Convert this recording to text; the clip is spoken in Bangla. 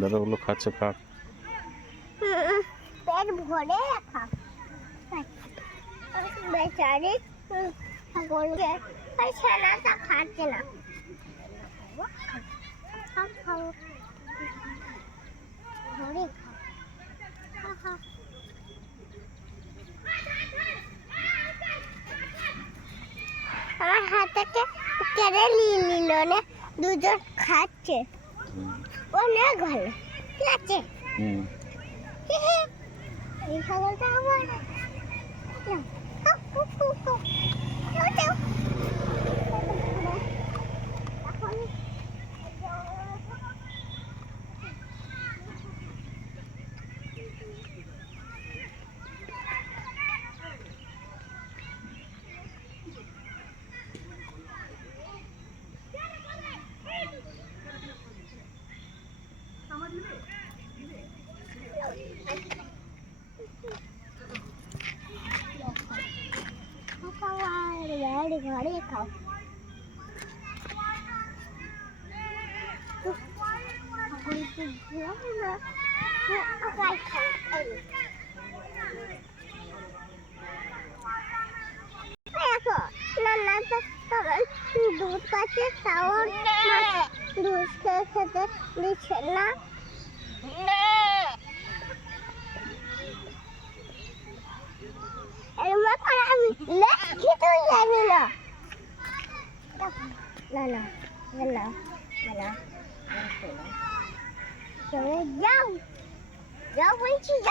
দাদা ওগুলো খাচ্ছে, খাক। পেট ভরে খা বেচারি ছাগলকে ছানাটা খাচ্ছে না। খাও খাও ধরে খাও। আমার হাত থেকে কেড়ে নিয়ে নিল না, দুজন খাচ্ছে। অনেক ভালো, ঠিক আছে। এই ছাগলটা আমার ঘরে খাও। দুধ পাচ্ছে তাও দুধ খেতে দিচ্ছে না। আমি খেতেও জানি না। না না না না না চলে যাও যাও বলছি।